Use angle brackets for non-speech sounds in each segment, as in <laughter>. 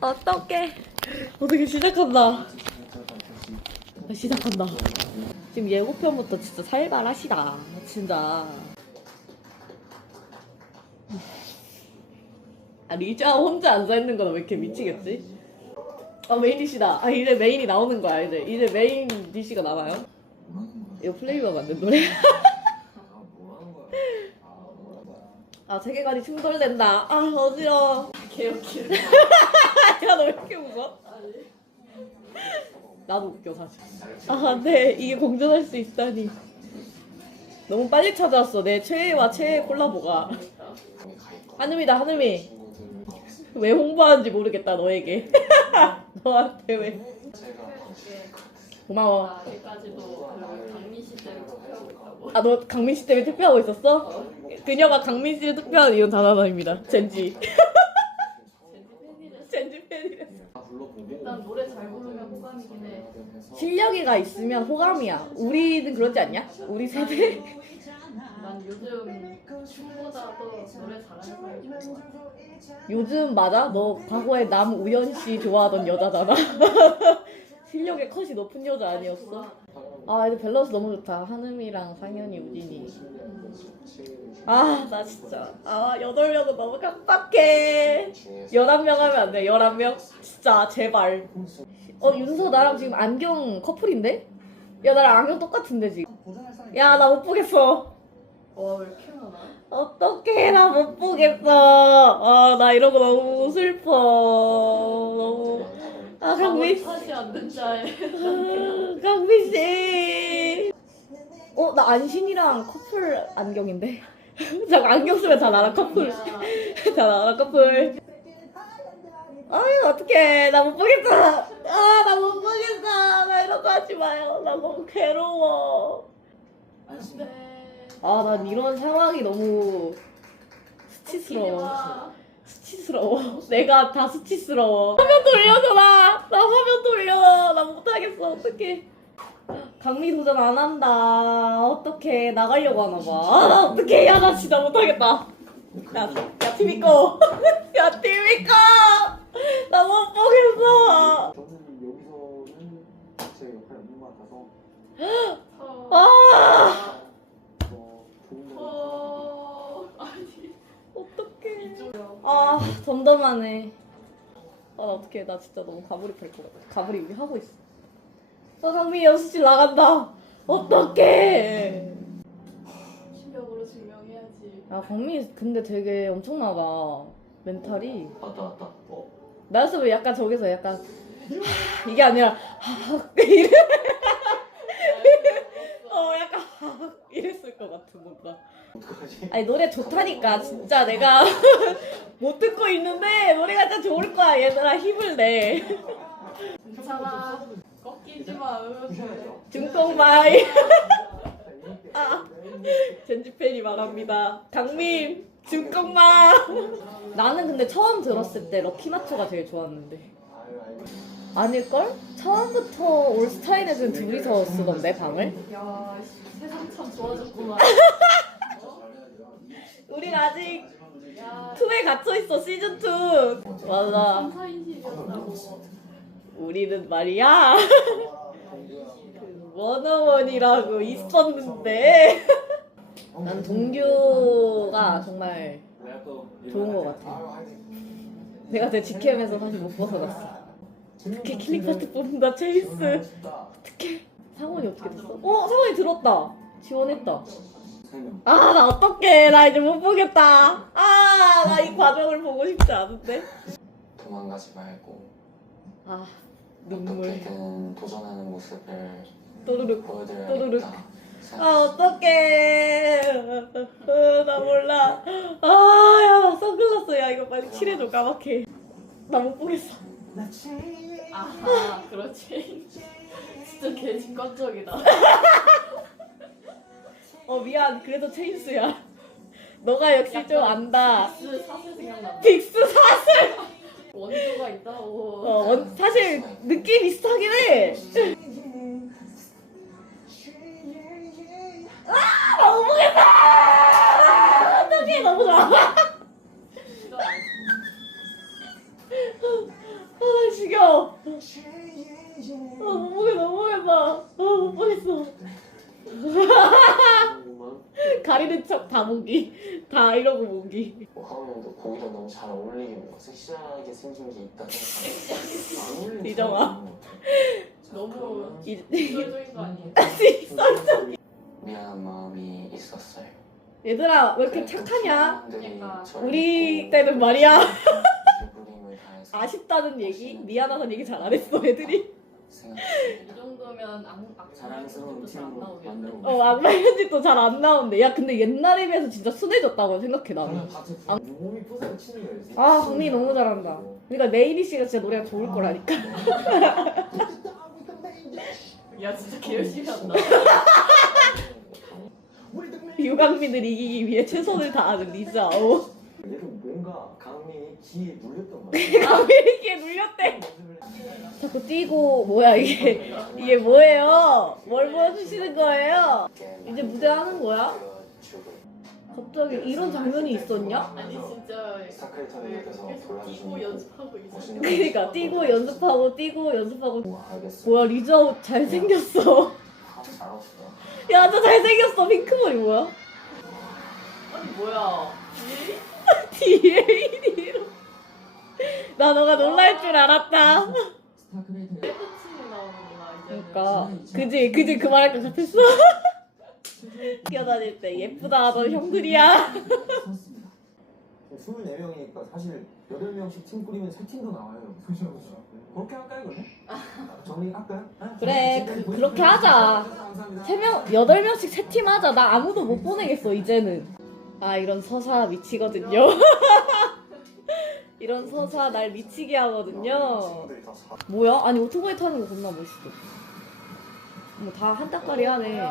어떡해. 어떻게 시작한다. 아, 시작한다. 지금 예고편부터 진짜 살벌하시다. 진짜. 아, 리자 혼자 앉아있는 거는 왜 이렇게 미치겠지? 아, 메인 디시다. 아, 이제 메인이 나오는 거야, 이제. 이제 메인 디시가 나와요. 이거 플레이버 만든 노래. <laughs> 아, 세계관이 충돌된다. 아, 어지러워. 개웃기네. <laughs> 야, 너 왜 이렇게 웃어? 나도 웃겨, 사실. 아, 네. 이게 공존할 수 있다니. 너무 빨리 찾아왔어. 내 최애와 최애 콜라보가. 한음이다, 한음이. 왜 홍보하는지 모르겠다, 너에게. <laughs> 너한테 왜. 고마워. 그 투표하고 있다고. 아, 너 강민 씨 때문에 투표하고 있었어? 그녀가 강민 씨를 투표하는 이유는 단 하나입니다. 젠지. <laughs> 젠지 팬이래. 젠지 팬이래. 일단 노래 잘 부르면 호감이긴 해. 실력이가 있으면 호감이야. 우리는 그렇지 않냐? 우리 세대? 난 요즘 춤보다도 노래 잘하는 사람이 좋아. 요즘 맞아? 너 과거에 남우연 씨 좋아하던 여자잖아. <laughs> 실력의 컷이 높은 여자 아니었어? 아, 이거 밸런스 너무 좋다. 한음이랑 상현이, 우진이. 아, 나 진짜. 아, 여덟 명은 너무 깜빡해. 열한 명 하면 안 돼. 열한 명? 진짜, 제발. 어, 윤서 나랑 지금 안경 커플인데? 야, 나랑 안경 똑같은데, 지금. 야, 나 못 보겠어. 와, 왜 이렇게 많아? 어떡해, 나 못 보겠어. 아, 나거 너무 슬퍼. 강민 탓이 안된 자에. 아, 강민 씨. 어, 나 안신이랑 커플 안경인데. <laughs> 잠깐 안경 쓰면 다 나랑 커플. <laughs> 다 나랑 커플. 아유, 어떡해. 나 못 보겠어. 아, 나 못 보겠어. 나 이런 거 하지 마요. 나 너무 괴로워. 네. 아, 난 이런 상황이 너무 수치스러워. 와. 수치스러워. <laughs> 내가 다 수치스러워. 화면 돌려줘, 나. 나 화면 돌려. 나 못하겠어. 어떡해. 강미 도전 안 한다. 어떡해. 나가려고 하나 봐. 아, <laughs> 나 어떡해. 야, 나 진짜 못하겠다. 야, 야, TV 꺼. <laughs> 야, TV 꺼. 나 못 보겠어. 저는 여기서는 제 역할 못 맡아서 어. 아, 아, 덤덤하네. 아, 어떡해. 나 진짜 너무 가브리 탈것 같아. 가브리 우리 하고 있어. 아, 강미 연습실 나간다. 어떡해. 실력으로 증명해야지. 아, 강미 근데 되게 엄청나다. 멘탈이. 왔다 왔다 어 나였으면 약간 저기서 약간 이게 아니라 <laughs> 이래. 어, 약간 이랬을 것 같은 뭔가. 어떡하지? 아니 노래 좋다니까 진짜 내가 <laughs> 못 듣고 있는데 노래가 진짜 좋을 거야 얘들아 힘을 내 괜찮아. 꺾이지 마. 중통마이 아 젠지팬이 말합니다 강민 중통마 나는 근데 처음 들었을 때 럭키마초가 제일 좋았는데 아닐걸? 처음부터 올스타인에서는 둘이서 쓰던데 방을? 야, 씨, 세상 참 좋아졌구만. <laughs> 우린 아직 야, 2에 갇혀 있어 시즌 2 맞아. 3, 4인실이었다고. 우리는 말이야. 그 <laughs> 원어원이라고 있었는데. <laughs> 난 동규가 정말 좋은 것 같아. 내가 내 직캠에서 사실 못 벗어났어 어떻게 킬링파트 뽑는다 체이스. 어떻게 상원이 어떻게 됐어? 어 상원이 들었다. 지원했다. 아 나 어떡해. 나 이제 못 보겠다. 아 나 이 과정을 보고 싶지 않은데. 도망가지 말고 아 눈물. 어떻게든 도전하는 모습을 또르륵 보여드려야겠다. 아 어떡해. 어, 나 몰라. 아야 선글라스 야. 이거 빨리 칠해줘 까맣게. 나 못 보겠어 아하, 그렇지. 진짜 개 직관적이다. 어 미안 그래도 체인스야 너가 역시 좀 안다 빅스 사슬 생각난다. 빅스 사슬 원조가 있다고. 어 원- 사실 느낌 비슷하긴 해 아, 나못 보겠다 어떡해 너무 좋아 싫어. 죽여. 아, 못 보겠다, 못 보겠다. 아, 못 보겠어. 가리는 척 다 모기. 다 이러고 모기. 뭐 하면도 고기랑 너무 잘 어울리게 뭔가 섹시하게 생긴 게 있다 생각 안 어울리는 리정아. 사람이 있는 것 같아. 너무 이, 이설적인 거 아니에요? 미안한 마음이 있었어요 얘들아, 왜 이렇게 착하냐? 저를 우리 믿고 때는 말이야. <laughs> 아쉽다는 얘기, 미안하다는 얘기 잘 안 했어, 애들이. 이 정도면 악, 악 자랑스러운 잘안 팀으로 나오겠네. 만들고 어, 악마 편집도 잘 안 나오는데. 야, 근데 옛날에 비해서 진짜 순해졌다고 생각해, 나는. 몸이 부서져 치는 거예요 아, 강민이 너무 잘한다. 그러니까 메이리 씨가 진짜 노래가 좋을 거라니까. <laughs> 야 진짜 개 열심히 한다. 유강민을 이기기 위해 최선을 다하는 리자. 어. 뭔가 강민이 기에 눌렸던 거야 강민이에 <laughs> 눌렸대. 자꾸 뛰고 뭐야 이게 이게 뭐예요? 뭘 보여주시는 거예요? 이제 무대 하는 거야? 갑자기 이런 장면이 있었냐? 아니 진짜 왜 대해서 계속 뛰고 연습하고 있어. 멋있는 <laughs> 그러니까 뛰고 연습하고 뛰고 연습하고 뭐 알겠어 뭐야 옷 잘생겼어. 아주 잘하시네 야저 잘생겼어 핑크머리 뭐야? 아니 뭐야? DAD로 <laughs> 나 너가 놀랄 줄 알았다. 밴드침이 나오는구나 이제. 그러니까 그지 그지 그 말할 것 같았어. <laughs> 뛰어다닐 때 예쁘다 하던 형들이야. <laughs> 24명이니까 사실 8명씩 팀 꾸리면 3팀도 나와요 그렇게 할까요 그러면? <laughs> 정리 할까요? 그래, 그- 그렇게 하자. 감사합니다. 세 명, 여덟 명씩 세 팀 하자. 나 아무도 못 보내겠어, 이제는. 아, 이런 서사 미치거든요. 이런 서사 날 미치게 하거든요. 뭐야? 아니, 오토바이 타는 거 겁나 멋있어. 뭐다 한따까리 하네. 야,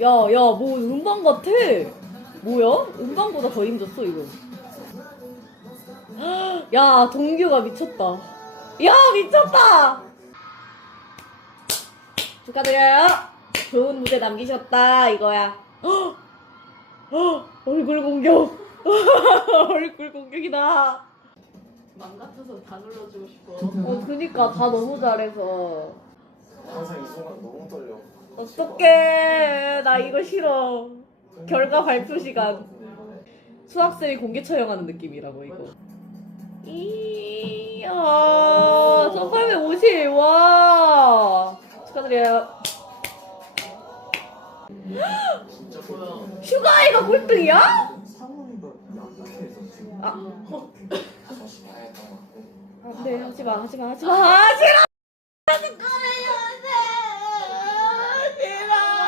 야, 뭐 음방 같아. 뭐야? 음방보다 더 힘줬어, 이거. <gasps> 야, 동규가 미쳤다. 야, 미쳤다! 축하드려요. 좋은 무대 남기셨다, 이거야. 헉! <gasps> 헉! 얼굴 공격. 얼굴 공격이다. 맘 같아서 다 눌러주고 싶어. 어, 그니까 다 너무 잘해서. 항상 이 순간 너무 떨려 어떡해. 나 이거 싫어. 결과 발표 시간. 수학생이 공개 촬영하는 느낌이라고, 이거. 이야, 1850. 와. 축하드려요. 뭐야? 슈가이가 꼴등이야? 아, 것 같고 안 돼. 하지 마, 하지 마, 하지 마. 아, 싫어! 하지 마,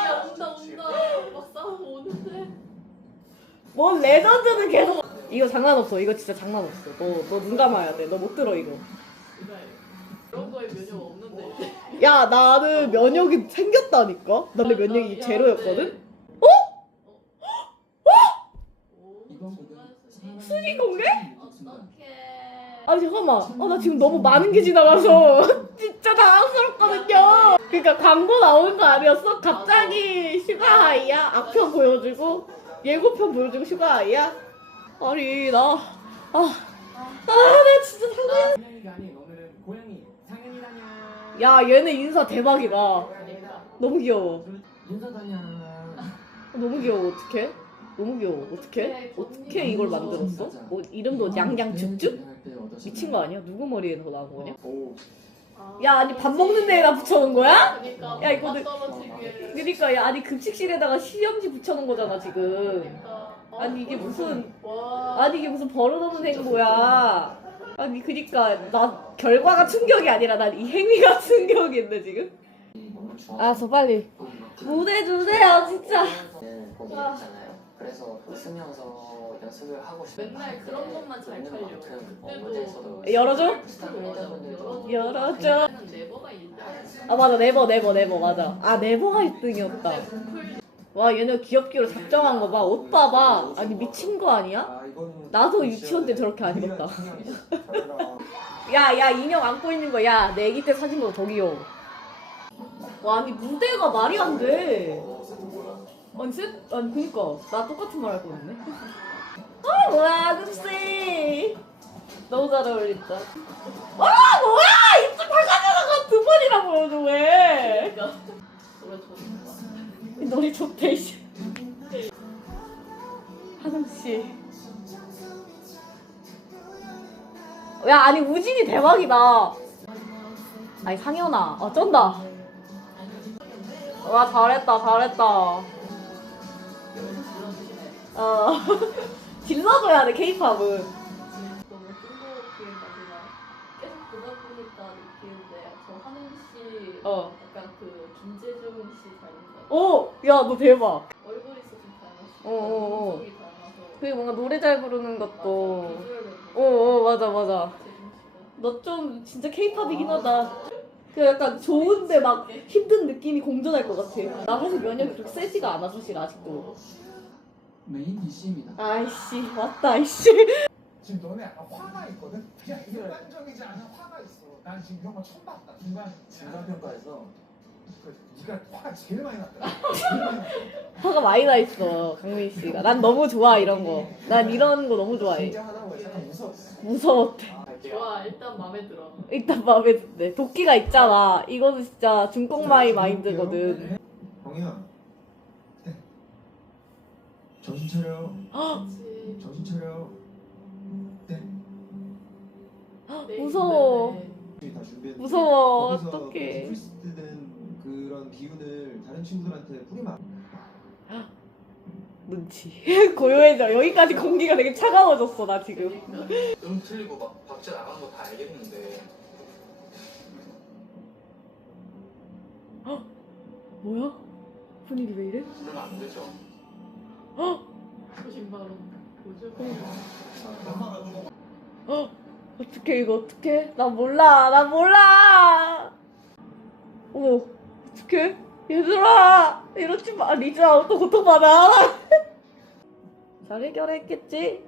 야 온다 온다. 막 싸우고 오는데. 뭔 레전드는 계속. 이거 장난 없어. 이거 진짜 장난 없어. 너, 너 눈 감아야 돼. 너 못 들어, 이거. 그런 거에 면역 없는데. 야, 나는 면역이 생겼다니까? 나는 면역이 야, 제로였거든? 오, 정말 순이. 순위 공개? 어떡해. 아니, 잠깐만. 아, 나 지금 너무 많은 게 지나가서 <laughs> 진짜 당황스럽거든요. 그러니까 광고 나오는 거 아니었어? 갑자기 슈가하이야? 앞편 보여주고 예고편 보여주고 슈가하이야? 아니, 나. 아. 아, 나 진짜 상관. 상현이가 아닌 오늘은 고양이 상현이다냐 야, 얘네 인사 대박이다. 너무 귀여워. 인사 다냐 너무 귀여워. 어떡해? 너무 귀여워. 어떡해? 어떻게 이걸 만들었어? 뭐 이름도 양양 쭉쭉? 미친 거 아니야? 누구 머리에서 나온 거냐? 오 아, 야, 아니 밥 먹는 데에다 붙여놓은 거야? 그러니까. 야, 이거는-. 그러니까 야, 아니 급식실에다가 시험지 붙여놓은 거잖아 지금. 그러니까. 어, 아니, 이게 무슨- 와. 아니 이게 무슨 버릇없는 행보야? 아니 그니까 나 결과가 충격이 아니라 난 이 행위가 <laughs> 충격인데 지금? 좋아 알았어 빨리 무대 주세요 진짜. 했잖아요 그래서 웃으면서 연습을 하고 싶어요 맨날 그런 것만 잘. 만큼 어, 그때도 무대에서도 열어줘? 열어줘. 네버가 일등. 아 맞아 네버 네버 네버 맞아. 아 네버가 1등이었다. 와 얘네 귀엽기로 작정한 거 봐. 옷 봐봐. 아니 미친 거 아니야? 아 나도 유치원 때 저렇게 안 입었다. 야야 인형 안고 있는 거야내 애기 때 사진 보다 더 귀여워. 와 아니 무대가 말이 안 돼. 아니 쎄 아니 그니까 나 똑같은 말할 뻔했네. 아 뭐야 급씨. 너무 잘 어울린다. 아 뭐야 입술 밝아져가 두 번이나 보여줘 왜? 이 노래 좋대 씨. 하정 씨. 야 아니 우진이 대박이다. 아니 상현아 어쩐다. 와 잘했다 잘했다. 어 <laughs> 질러줘야 돼 케이팝은. 너무 행복하게 만들나 계속 보다 보니까 느끼는데 저 하는 씨 어. 약간 그 김재중 씨 닮은 거 오, 야, 너 대박. 얼굴이 있어 좀 닮았어 어, 어, 어. 닮아서 그게 뭔가 노래 잘 부르는 것도. 비주얼도 어, 어, 맞아, 맞아. 재중 씨가 너 좀 진짜 케이팝이긴 하다. 그 약간 좋은데 막 힘든 느낌이 공존할 것 같아. 나 사실 면역이 그렇게 세지가 않아, 사실 아직도. 메인 DC입니다. 아이씨, 왔다, 아이씨. 지금 너네 약간 화가 있거든? 그냥 일반적이지 않은 화가 있어. 난 지금 이런 거 처음 봤다. 중간 중간 평가에서 그 네가 화가 제일 많이 났다. 제일 많이 났다. 화가 많이 나 있어, 강민 씨가. 난 너무 좋아, 이런 거. 난 이런 거 너무 좋아해. 긴장하다고 해서 약간 무서웠어. 무서웠대. 좋아 일단 마음에 들어 일단 마음에 드네. 도끼가 있잖아. 이거는 진짜 중국마이 마인드거든. 정이야. 네. 정신 차려. 그치 정신 차려. 네. 네, 무서워. 네, 네. 다 준비했는데 무서워. 거기서 어떡해. 프리스트된 그런 기운을 다른 친구들한테 뿌리면 눈치. <laughs> 고요해져. 여기까지 공기가 되게 차가워졌어, 나 지금. 음 틀리고 막 박자 나간 거 다 알겠는데 뭐야? 분위기 왜 이래? 그러면 안 되죠. 조심바로 보조 어? 어떡해, 이거 어떡해? 나 몰라, 나 몰라! 어머, 어떡해? 얘들아! 이러지 마, 리즈아, 또 고통받아. 잘 해결했겠지?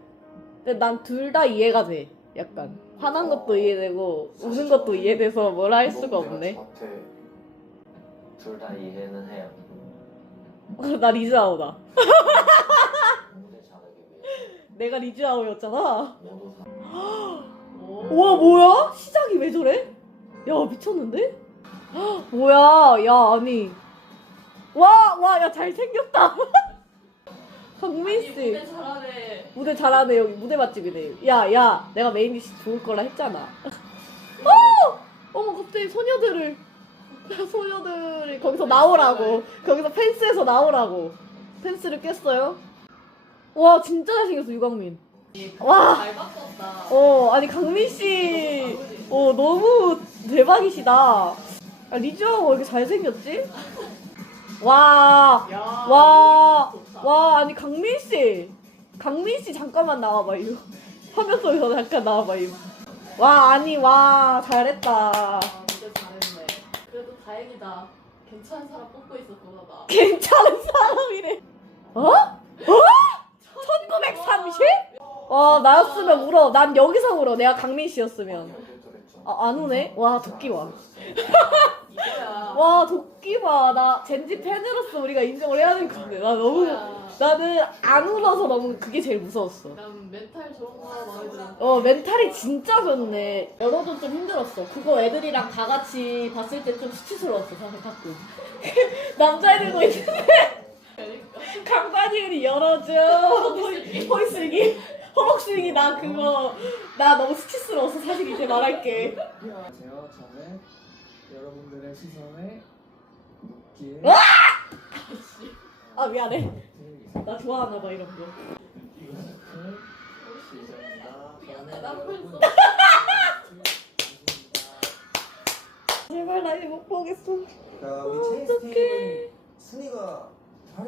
근데 난 둘 다 이해가 돼. 약간. 화난 것도 이해되고, 우는 것도 이해돼서 뭐라 할 수가 없네. 저한테 둘다 이해는 해요. <laughs> 나 리즈아오다. 잘하기 <laughs> 위해 내가 리즈아오였잖아. 모두 다 우와 뭐야? 시작이 왜 저래? 야 미쳤는데? 헉, <gasps> 뭐야 야 아니 와와 야 잘생겼다 <laughs> 강민 씨 무대 잘하네 무대 잘하네 여기 무대 맛집이네 야야 내가 메인 디시 좋을 거라 했잖아 어! 어머 갑자기 소녀들을 <laughs> 소녀들이 거기서 나오라고 거기서 펜스에서 나오라고 펜스를 깼어요 와 진짜 잘생겼어 유광민 와 잘 바꿨다 어, 아니 강민 씨, 어 너무 대박이시다. 아, 리즈하고 왜 이렇게 잘생겼지? 와, 야, 와, 좋다. 와, 아니 강민 씨, 강민 씨 잠깐만 나와봐요. 화면 속에서 잠깐 나와봐요. 와, 아니 와, 잘했다. 아, 무대 잘했네 그래도 다행이다 괜찮은 사람 뽑고 있었구나 나 <laughs> 괜찮은 사람이래. 어? 어? 1930? 와, 나였으면 울어. 난 여기서 울어. 내가 강민 씨였으면. 아, 안 우네? 와, 도끼 와. 이거야 와 도 끼 봐. 나 젠지 팬으로서 우리가 인정을 해야 될 건데. 나 너무 나는 안 울어서 너무 그게 제일 무서웠어. 난 멘탈 좋은 거 마음에 들어 어 멘탈이 진짜 좋네. 열어도 좀 힘들었어. 그거 애들이랑 다 같이 봤을 때 좀 수치스러웠어 사실 가끔. <laughs> 남자애들도 있는데 그러니까 강반이들이 열어줘. 호이슬기 허벅슬기 나 그거 나 너무 수치스러웠어 사실 이제 말할게. 안녕하세요. 저는 여러분들의 시선에! 아 미안해. 나 좋아하나 봐 이런 거. 벌써 제발 나 이제 못 보겠어. 자 우리 체이스 팀은 순위가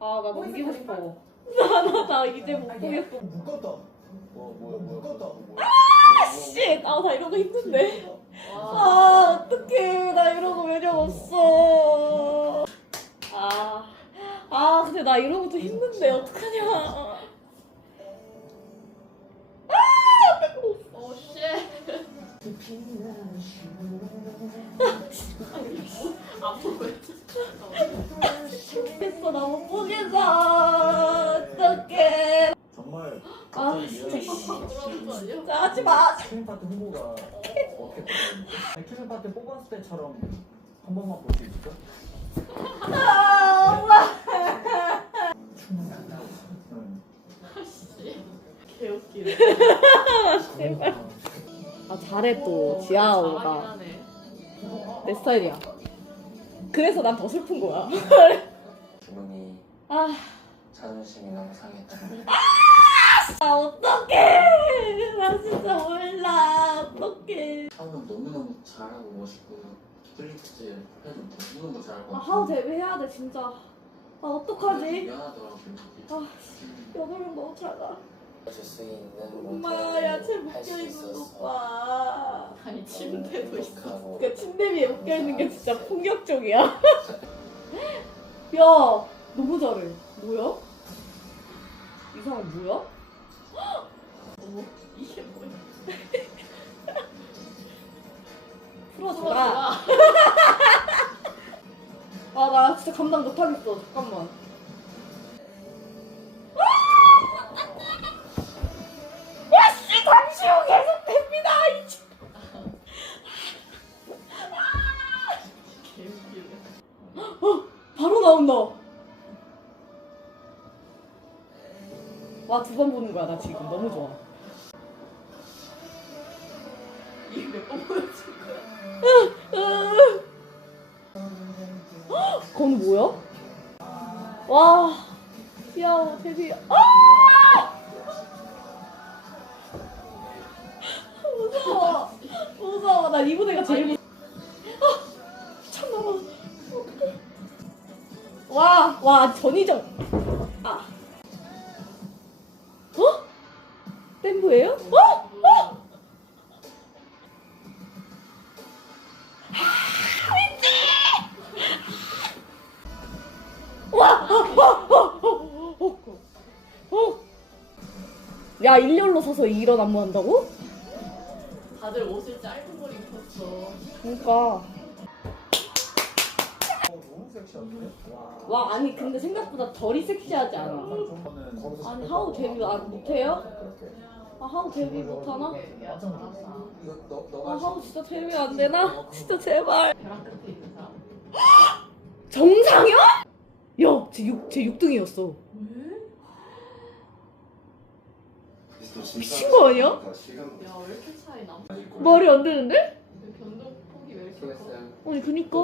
아나 넘기고 싶어. 나나 나 이제 못 보겠어. 묶었다. 뭐 뭐 묶었다. 씨, 아나 이런 거 힘든데. 와아 어떡해 나 이런 거 매력 없어. 아, 아 근데 나 이런 것도 힘든데 어떡하냐. 오쉣 됐어 나못 보겠어. 어떡해. 정말 아 진짜 씨. 아니야? 짜증. 하지 마. 큐닝 파트 후보가 어떻게? 큐닝 파트 뽑았을 때처럼 한 번만 볼 수 있을 아 잘해 또 지아오가. 내 스타일이야. 그래서 난 더 슬픈 거야. <laughs> 기분이 아, 자존심이 너무 상했다. 아 어떡해. 나 진짜 몰라. 어떡해. 하우는 너무너무 잘하고 멋있고 플리프트 해도 너무너무 잘하고 아 하우 데뷔해야 돼 진짜. 아 어떡하지? 미안하더라고요. 아 여드름 너무 작아. 할수 있는 엄마 모든 야채 할수 묶여 있는 있었어. 것 봐. 아니 침대도 있어. 행복하고 그 침대 위에 묶여 있는 게 진짜 폭력적이야. <laughs> 야 너무 잘해. 뭐야? 이 사람 뭐야? <gasps> 어머 이게 뭐야? <laughs> 풀어주라. <laughs> 아 나 진짜 감당 못하겠어. 잠깐만. 후 계속됩니다. 개웃기네. 바로 나온다. 와 두 번 보는 거야 나 지금 너무 좋아. 이게 몇번 보여준 거야? 그건 뭐야? 와, 귀여워, 데뷔. 아! 나 이분 애가 제일 무서워. 아, 미쳤나봐. 와, 와, 전이정. 아. 어? 댐브예요? 어? 어? 야, 일렬로 서서 이런 안무 한다고? 다들 옷을 짧은. 그러니까. 와. 와, 아니, 근데 생각보다 덜이 섹시하지 않아. 좀 아니, 하우 데뷔 안 못해요? 그렇게. 아, 하우 데뷔 못하나? 아, 하우 진짜 데뷔 안 되나? <laughs> 진짜 제발. <gasps> 정상현? 야, 쟤 6, 쟤 6등이었어. 왜? 미친 거 아니야? 야 왜 이렇게 차이 나? 말이 안 되는데? 아니, 그니까.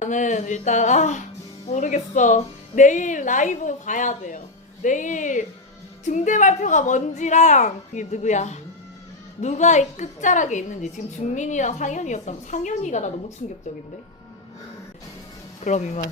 나는 일단 아 모르겠어. 내일 라이브 봐야 돼요. 내일 중대 발표가 뭔지랑 그게 누구야? 누가 이 끝자락에 있는지 지금 준민이랑 상현이었다면 상현이가 나 너무 충격적인데. 그럼 이만.